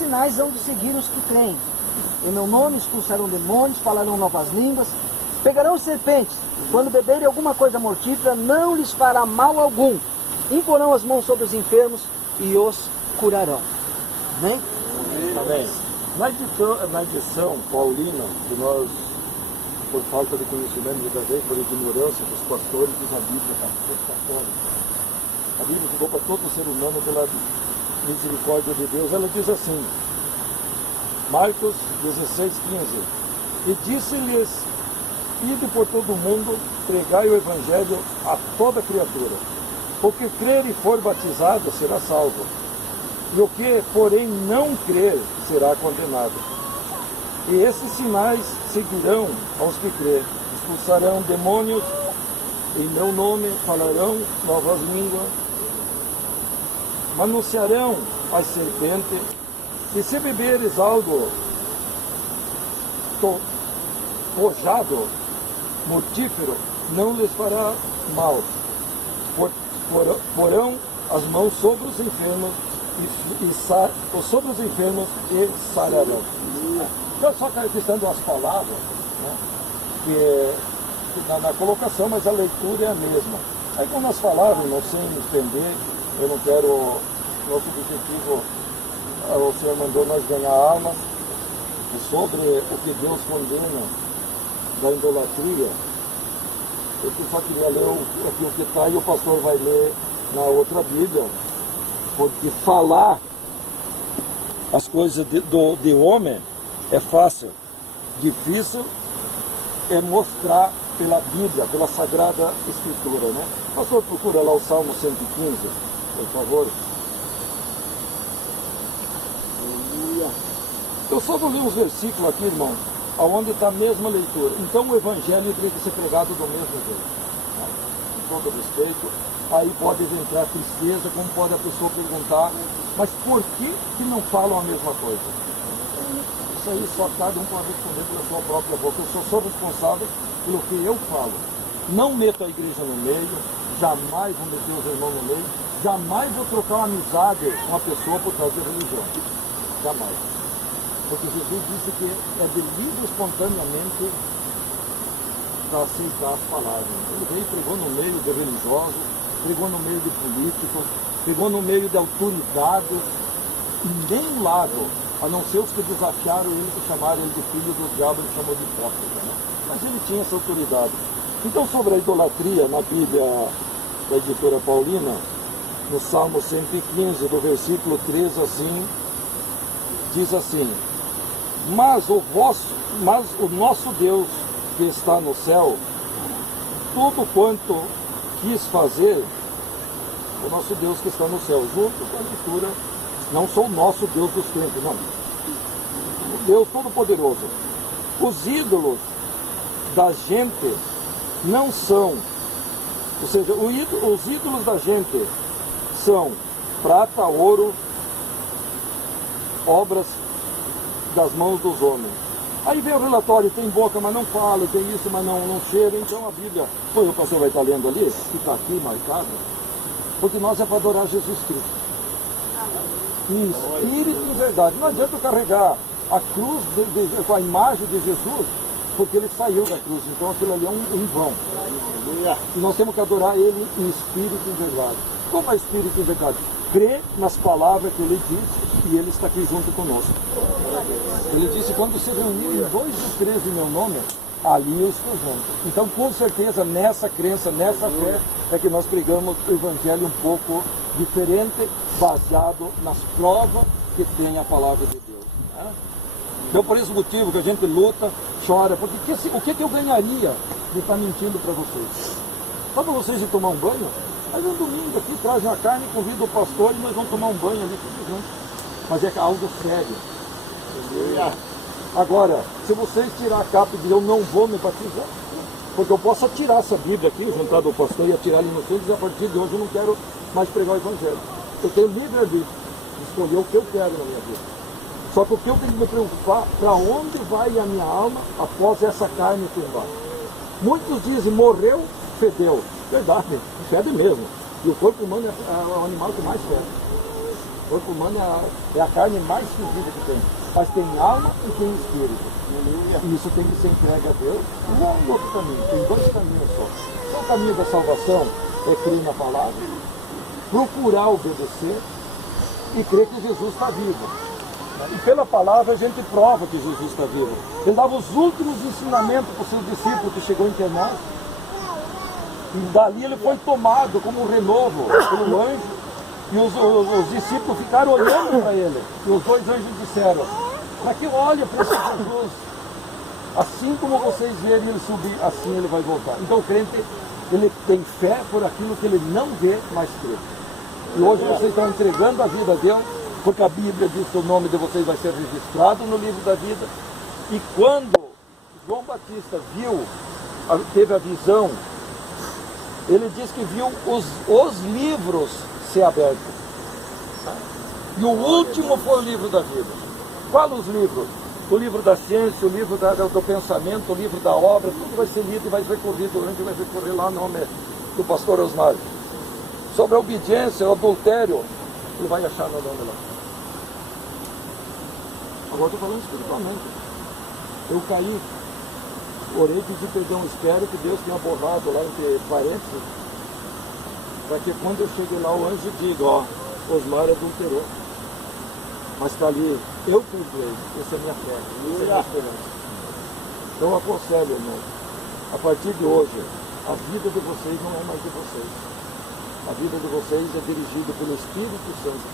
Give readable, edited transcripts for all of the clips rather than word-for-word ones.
sinais hão de seguir os que creem. Em meu nome expulsarão demônios, falarão novas línguas, pegarão serpentes, e quando beberem alguma coisa mortífera, não lhes fará mal algum. Imporão as mãos sobre os enfermos e os curarão. Amém? Amém. Na edição paulina, que nós, por falta de conhecimento, muitas vezes por ignorância dos pastores, diz a Bíblia católica. A Bíblia ficou para todo ser humano pela misericórdia de Deus. Ela diz assim, Marcos 16, 15. E disse-lhes, ide por todo o mundo, pregai o Evangelho a toda criatura. O que crer e for batizado será salvo. E o que, porém, não crer será condenado. E esses sinais seguirão aos que crêem. Expulsarão demônios, em meu nome falarão novas línguas, manunciarão as serpentes, e se beberes algo tojado, mortífero, não lhes fará mal. Porão as mãos sobre os enfermos e sararão. Então, só acrescentando as palavras, né, que na colocação, mas a leitura é a mesma. Aí quando nós falávamos, não sem entender, eu não quero, nosso objetivo, o Senhor mandou nós ganhar almas, e sobre o que Deus condena da idolatria, eu só queria ler aqui o que está e o pastor vai ler na outra Bíblia, porque falar as coisas de homem é fácil, difícil é mostrar pela Bíblia, pela Sagrada Escritura, né? Pastor, procura lá o Salmo 115, por favor. Eu só vou ler uns versículos aqui, irmão, onde está a mesma leitura. Então o Evangelho tem que ser pregado do mesmo jeito, né? Com todo respeito. Aí pode entrar tristeza, como pode a pessoa perguntar, mas por que não falam a mesma coisa? Isso aí só cada um pode responder pela sua própria boca. Eu sou responsável pelo que eu falo. Não meto a igreja no meio, jamais vou meter os irmãos no meio, jamais vou trocar uma amizade com uma pessoa por causa de religião. Jamais. Porque Jesus disse que é de livre espontaneamente para aceitar as palavras. Ele veio e pregou no meio de religiosos, pregou no meio de políticos, pregou no meio de autoridades, e nenhum lado, a não ser os que desafiaram ele, que chamaram ele de filho do diabo, ele chamou de hipócrita, né? Mas ele tinha essa autoridade. Então, sobre a idolatria, na Bíblia da editora Paulina, no Salmo 115, do versículo 13, assim, diz assim, mas o nosso Deus que está no céu, tudo quanto quis fazer, o nosso Deus que está no céu, junto com a leitura, não sou o nosso Deus dos tempos, não. O Deus Todo-Poderoso. Os ídolos da gente não são, ou seja, os ídolos da gente são prata, ouro, obras das mãos dos homens. Aí vem o relatório, tem boca, mas não fala, tem isso, mas não cheira. Então a Bíblia, pois o pastor vai estar lendo ali, que está aqui marcado, porque nós é para adorar Jesus Cristo. Em espírito e em verdade. Não adianta eu carregar a cruz com a imagem de Jesus, porque ele saiu da cruz. Então aquilo ali é um vão. E nós temos que adorar ele em espírito e em verdade. Como é espírito e verdade? Crê nas palavras que ele disse e ele está aqui junto conosco. Ele disse, quando se reunirem 2 ou 3 em meu nome, ali eu estou junto. Então, com certeza, nessa crença, nessa fé, é que nós pregamos o Evangelho um pouco diferente, baseado nas provas que tem a palavra de Deus, né? Então, por esse motivo que a gente luta, chora, porque o que eu ganharia de estar mentindo para vocês? Só para vocês ir tomar um banho? Aí um domingo aqui, trazem a carne, convida o pastor e nós vamos tomar um banho ali todos juntos. Mas é algo sério. Agora, se vocês tirar a capa e dizer eu não vou me batizar, porque eu posso atirar essa Bíblia aqui, juntar do pastor e atirar ali no centro e dizer, a partir de hoje eu não quero mais pregar o Evangelho. Eu tenho livre-arbítrio de escolher o que eu quero na minha vida. Só que o que eu tenho que me preocupar, para onde vai a minha alma após essa carne tombar? Muitos dizem, morreu, fedeu. Verdade, fede mesmo. E o corpo humano é o animal que mais fede. O corpo humano é a carne mais fedida que tem. Mas tem alma e tem espírito. E isso tem que ser entregue a Deus. Não é um outro caminho, tem dois caminhos só. Então, o caminho da salvação é crer na palavra, procurar obedecer e crer que Jesus está vivo. E pela palavra a gente prova que Jesus está vivo. Ele dava os últimos ensinamentos para os seus discípulos que chegou entre nós. E dali ele foi tomado como um renovo pelo anjo. E os discípulos ficaram olhando para ele. E os dois anjos disseram: para que olha para esse Jesus? Assim como vocês verem ele subir, assim ele vai voltar. Então o crente, ele tem fé por aquilo que ele não vê, mas crê. E hoje vocês estão entregando a vida a Deus, porque a Bíblia diz que o nome de vocês vai ser registrado no livro da vida. E quando João Batista teve a visão, ele diz que viu os livros ser abertos. E o último foi o livro da vida. Qual os livros? O livro da ciência, o livro do pensamento, o livro da obra, tudo vai ser lido e vai ser recorrido. O anjo vai recorrer lá no nome do pastor Osmar. Sobre a obediência, o adultério, ele vai achar no nome lá. Agora estou falando espiritualmente. Eu caí, orei, pedi perdão, espero que Deus tenha borrado lá entre parênteses, para que quando eu cheguei lá o anjo diga: ó, Osmar adulterou. Mas está ali, eu perdoei, essa é a minha fé, essa é a minha esperança. Então aconselho, irmão, a partir de hoje, a vida de vocês não é mais de vocês. A vida de vocês é dirigida pelo Espírito Santo.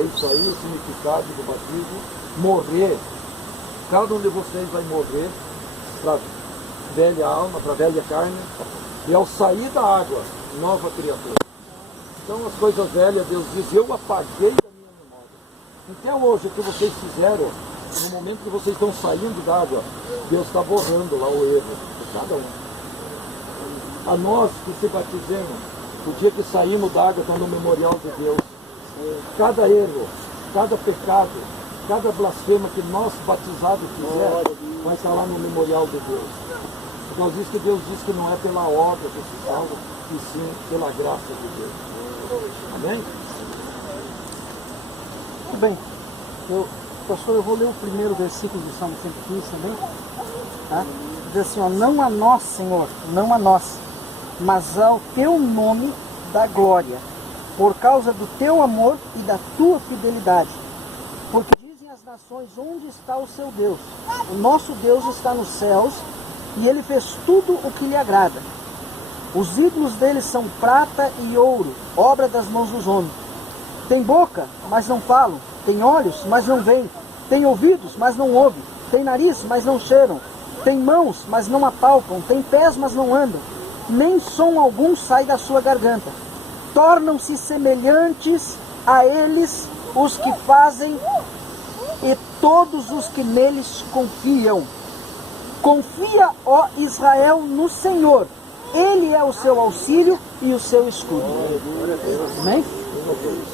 É isso aí, o significado do batismo. Morrer. Cada um de vocês vai morrer para a velha alma, para a velha carne. E ao sair da água, nova criatura. Então as coisas velhas, Deus diz: eu apaguei da minha memória. Então hoje, o que vocês fizeram, no momento que vocês estão saindo da água, Deus está borrando lá o erro de cada um. A nós que se batizemos, o dia que saímos da água, está no memorial de Deus. Cada erro, cada pecado, cada blasfema que nós batizados fizermos, vai estar lá no memorial de Deus. Nós diz que Deus diz que não é pela obra que se salva, e sim pela graça de Deus. Amém? Muito bem. Pastor, eu vou ler o primeiro versículo do Salmo 115 também. Tá? Diz assim, ó: não a nós, Senhor, não a nós, mas ao teu nome da glória, por causa do teu amor e da tua fidelidade. Porque dizem as nações: onde está o seu Deus? O nosso Deus está nos céus, e ele fez tudo o que lhe agrada. Os ídolos deles são prata e ouro, obra das mãos dos homens. Tem boca, mas não falam. Tem olhos, mas não veem. Tem ouvidos, mas não ouvem. Tem nariz, mas não cheiram. Tem mãos, mas não apalpam. Tem pés, mas não andam. Nem som algum sai da sua garganta. Tornam-se semelhantes a eles os que fazem e todos os que neles confiam. Confia, ó Israel, no Senhor. Ele é o seu auxílio e o seu escudo. Amém?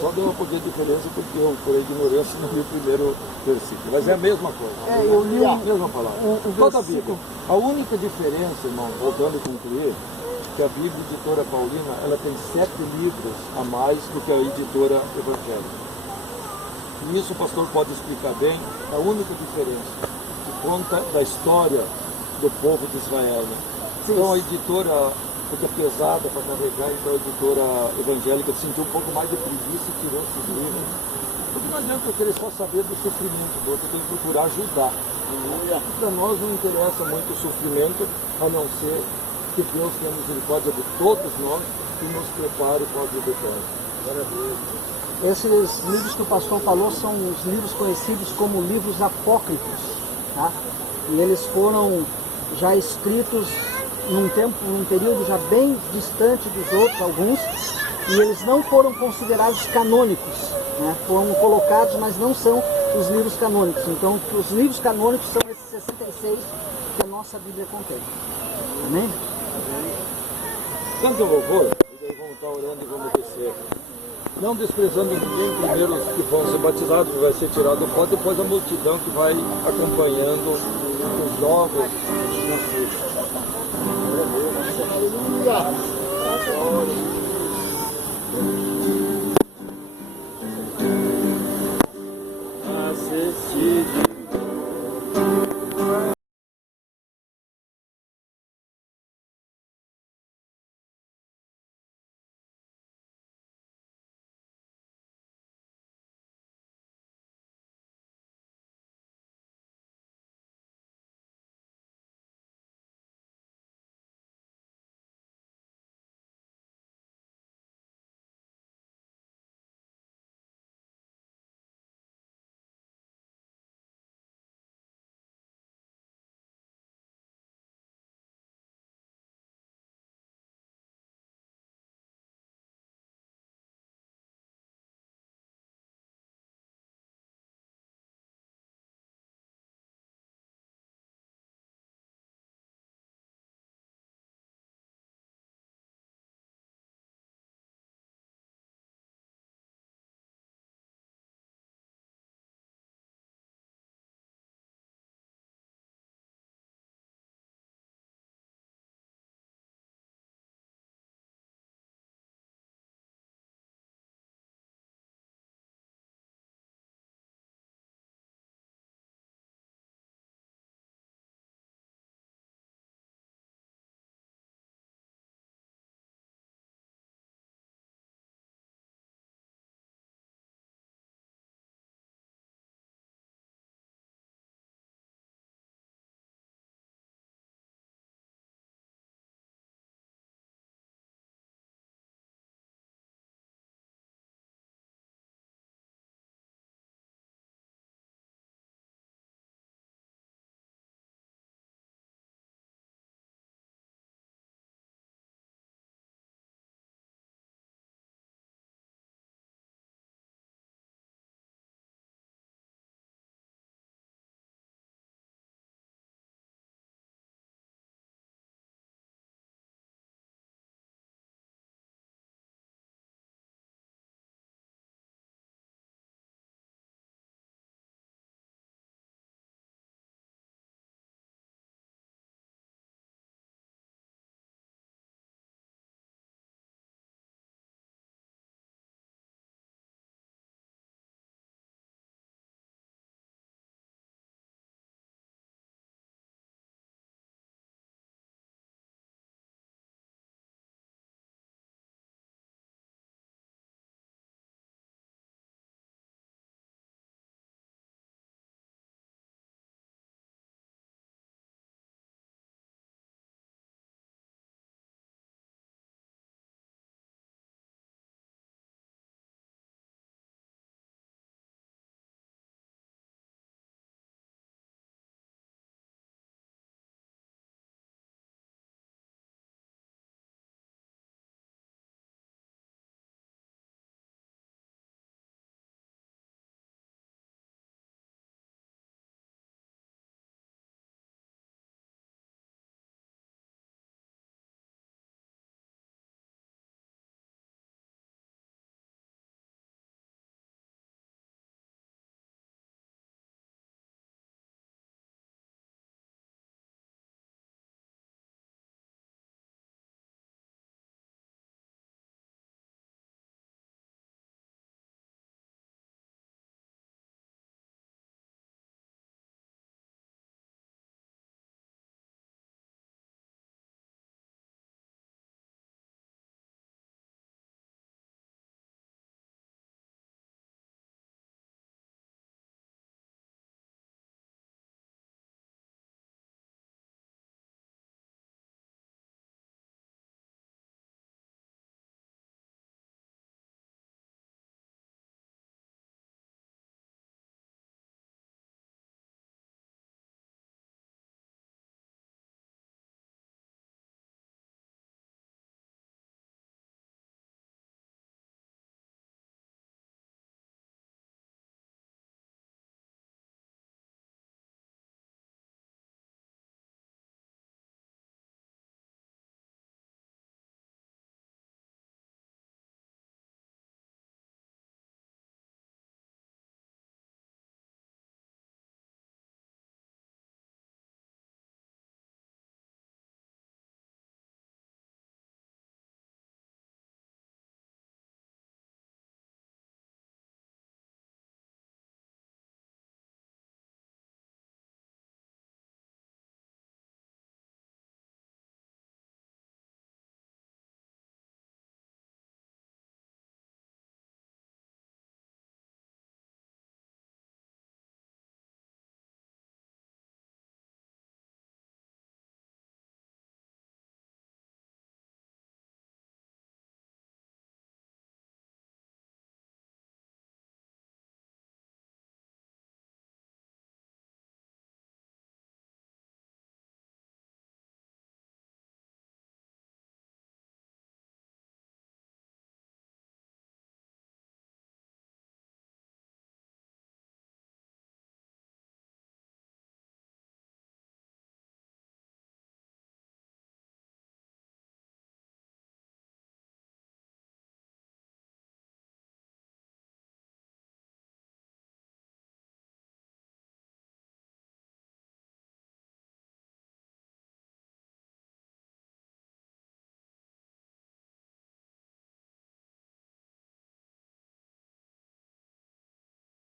Só deu uma pouquinha de diferença porque eu, por ignorância, não li o primeiro versículo. Mas é a mesma coisa. Eu li a mesma palavra. Toda a Bíblia. A única diferença, irmão, voltando a concluir, que a Bíblia Editora Paulina, ela tem 7 livros a mais do que a Editora Evangélica. E isso o pastor pode explicar bem. A única diferença que conta da história do povo de Israel, né? Então a editora fica pesada para carregar, então a editora evangélica sentiu um pouco mais de preguiça e tirou esses livros. Porque não adianta eu querer só saber do sofrimento do outro, eu tenho que procurar ajudar. Para nós não interessa muito o sofrimento, a não ser que Deus tenha misericórdia de todos nós e nos prepare para a vida eterna. Esses livros que o pastor falou são os livros conhecidos como livros apócrifos, tá? E eles foram já escritos num período já bem distante dos outros, alguns, e eles não foram considerados canônicos, né? Foram colocados, mas não são os livros canônicos. Então, os livros canônicos são esses 66 que a nossa Bíblia contém. Amém? Canta o louvor, e daí vamos estar orando e vamos descer. Não desprezando ninguém, primeiro os que vão ser batizados vai ser tirado do pó, depois a multidão que vai acompanhando os jovens nascidos. Aleluia! decide.